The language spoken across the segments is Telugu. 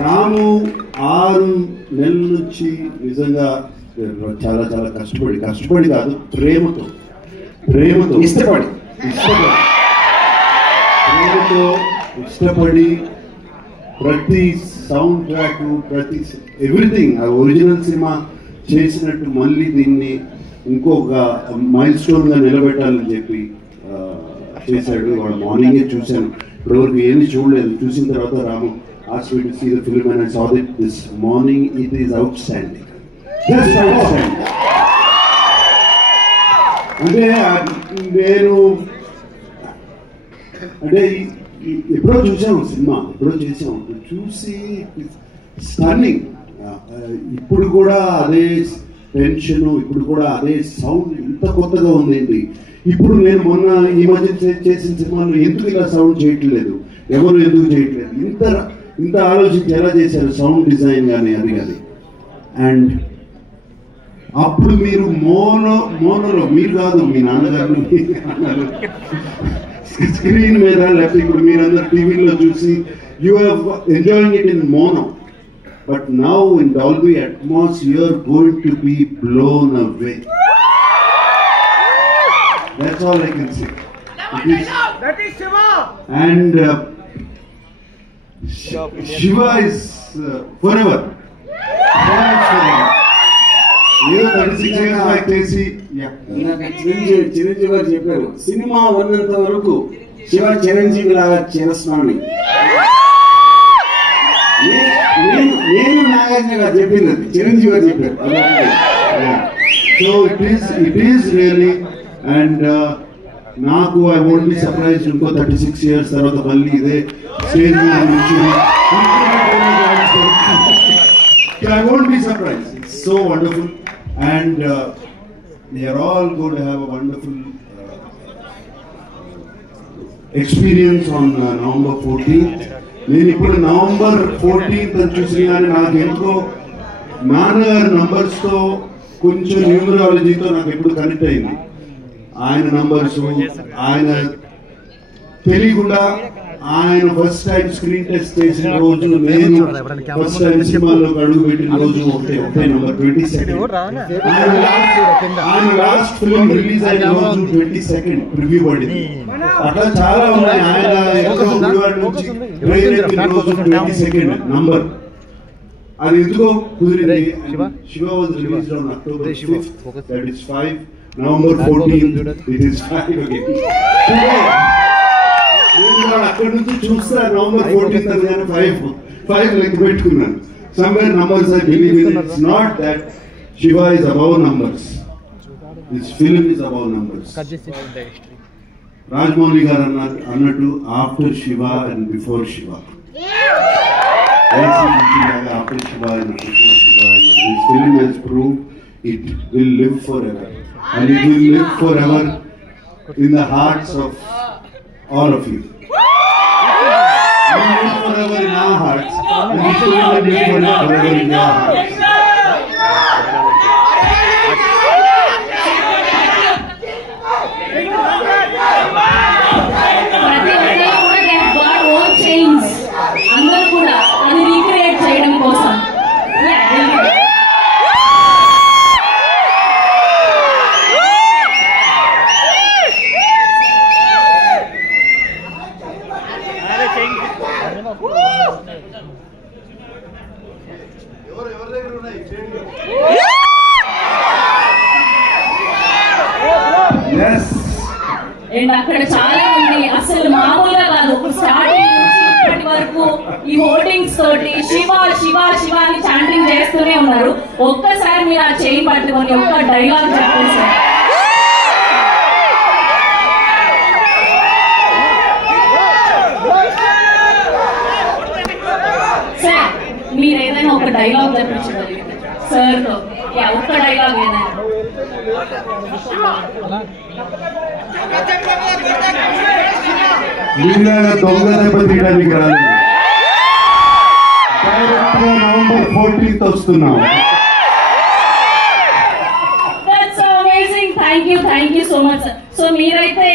రాము 6 నెలల నుంచి నిజంగా చాలా చాలా కష్టపడి కాదు, ప్రేమతో ఇష్టపడి ప్రతి సౌండ్ ట్రాక్, ప్రతి ఎవ్రీథింగ్ ఆ ఒరిజినల్ సినిమా చేసినట్టు మళ్ళీ దీన్ని ఇంకొక మైల్ స్టోన్గా నిలబెట్టాలని చెప్పి చేశాడు. వాడు మార్నింగే చూశాను, ఇప్పటివరకు ఏమీ చూడలేదు. చూసిన తర్వాత రాము asked me to see the film and I saw it this morning. It is outstanding. Just outstanding. అంటే ఎప్పుడో చూసాము సినిమా, చూసి స్టన్నింగ్. ఇప్పుడు కూడా అదే టెన్షన్, ఇప్పుడు కూడా అదే సౌండ్, ఇంత కొత్తగా ఉందేంటి. ఇప్పుడు నేను మొన్న ఈ మధ్య చేసిన సినిమాలో ఎందుకు ఇలా సౌండ్ చేయట్లేదు, ఎవరు ఎందుకు చేయట్లేదు, ఇంత ఆలోచించి ఎలా చేశారు సౌండ్ డిజైన్ కానీ అది కానీ. అండ్ అప్పుడు మీరు మోనోలో మీరు కాదు, మీ నాన్నగారు స్క్రీన్ మీద, లేకపోతే ఇప్పుడు మీరందరూ టీవీలో చూసి you have enjoying it in mono. But now in Dolby Atmos, you are going to be blown away. That's all I can say. That is Shiva. And Shiva is forever. Chiranjeevi గారు చెప్పారు, సినిమా ఉన్నంత వరకు శివ చిరంజీవి లాగా చిరస్వామి. నేను నాగార్జున గారు చెప్పింది, చిరంజీవి గారు చెప్పారు. So it is really. And నాకు ఐ వోంట్ బి సర్ప్రైజ్ ఇంకో 36 years తర్వాత మళ్ళీ ఇదే స్టేజ్ మీద నుంచి I won't be surprise. It's so wonderful and we are all going to have a wonderful experience on November 14th. నేను ఇప్పుడు November 14th అని చూసి కానీ నాకు ఎంతో నాన్నగారి నంబర్స్తో కొంచెం న్యూమరాలజీతో నాకు ఎప్పుడు కనెక్ట్ అయింది. ఆయన నంబర్స్ ఆయన తెలియకుండా ఆయన ఫస్ట్ టైం స్క్రీన్ టెస్ట్ చేసిన రోజు, నేను ఫస్ట్ టైం సినిమాలో అడుగు పెట్టిన రోజు ఒకటే నంబర్ 22. ఆయన లాస్ట్ ఫిల్మ్ రిలీజ్ అయిన రోజు 22 ప్రివ్యూ పడింది. అట్లా చాలా ఉన్నాయి. ఆయన నుంచి రోజు 22 నంబర్. అది ఎందుకో కుదిరింది. Shiva was released on October 5th. That is 5. November 14th it is 5 again. నేను అక్కడి నుంచి చూస్తా November 14th అని నేను 5 లెక్క పెట్టుకున్నాను. Somewhere numbers I believe in. It's not that Shiva is above numbers. This film is above numbers. Rajmouli garu annattu after Shiva and before Shiva. After Shiva and before Shiva. This film has proved it will live forever. And it will live forever in the hearts of all of you. It will live forever in our hearts. And it will live forever in your hearts. అందరూ కూడా అది రీక్రియేట్ చేయడం కోసం అండ్ అక్కడ చాలా మంది అసలు మామూలుగా కాదు, స్టార్టింగ్ నుంచి ఇప్పటి వరకు ఈ హోర్డింగ్స్ తోటి శివ శివ శివ అని చాంటింగ్ చేస్తూనే ఉన్నారు. ఒక్కసారి మీరు ఆ చేయి పట్టుకొని ఒక్క డైలాగ్ చెప్పండి సార్. సార్ మీరు ఏదైనా ఒక డైలాగ్ చెప్పించగలిగితే సార్తో, ఒక్క డైలాగ్ ఏదైనా. దొంగ దెబ్బ తీయడానికి రాలేదు. November 14th వస్తున్నాం. That's amazing. Thank you so much, sir. So so మీరైతే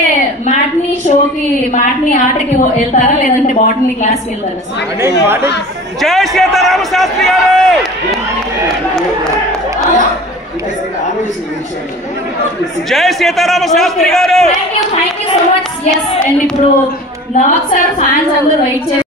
మ్యాట్నీ షోకి మ్యాట్నీ ఆటకి వెళ్తారా లేదంటే బాటనీ క్లాస్ కి వెళ్తారా? జై సీతారామ శాస్త్రి గారు. జై సీతారామ శాస్త్రి గారు. Thank you so much. Yes, and ఇప్పుడు నవాబ్ సార్ ఫ్యాన్స్ అందరూ వెయిట్ చేస్తారు.